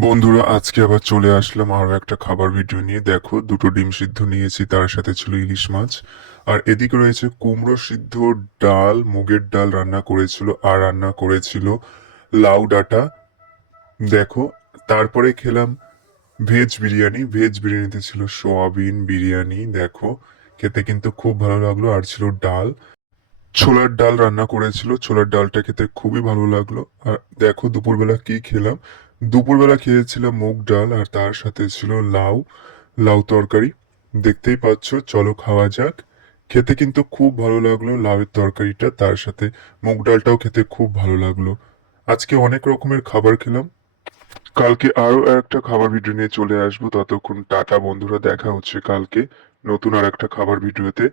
বন্ধুরা, আজকে আবার চলে আসলাম আরো একটা খাবার ভিডিও নিয়ে। দেখো, দুটো ডিম সিদ্ধ নিয়েছি, তার সাথে ছিল ইলিশ মাছ। আর এদিকে রয়েছে কুমড়ো সিদ্ধ, ডাল, মুগের ডাল রান্না করেছিল, আর রান্না করেছিল লাউ ডাঁটা। দেখো, তারপরে খেলাম ভেজ বিরিয়ানি। ভেজ বিরিয়ানিতে ছিল সোয়াবিন বিরিয়ানি। দেখো, খেতে কিন্তু খুব ভালো লাগলো। আর ছিল ডাল, ছোলার ডাল রান্না করেছিল। ছোলার ডালটা খেতে খুবই ভালো লাগলো। আর দেখো দুপুরবেলা কি খেলাম। দুপুরবেলা খেয়েছিলাম মুগ ডাল, আর তার সাথে ছিল লাউ, লাউ তরকারি। দেখতেই পাচ্ছ, চলো খাওয়া যাক। খেতে কিন্তু খুব ভালো লাগলো লাউয়ের তরকারিটা, তার সাথে মুগ ডালটাও খেতে খুব ভালো লাগলো। আজকে অনেক রকমের খাবার খেলাম। কালকে আরো একটা খাবার ভিডিও নিয়ে চলে আসবো। ততক্ষণ টাটা বন্ধুরা, দেখা হচ্ছে কালকে নতুন আর একটা খাবার ভিডিওতে।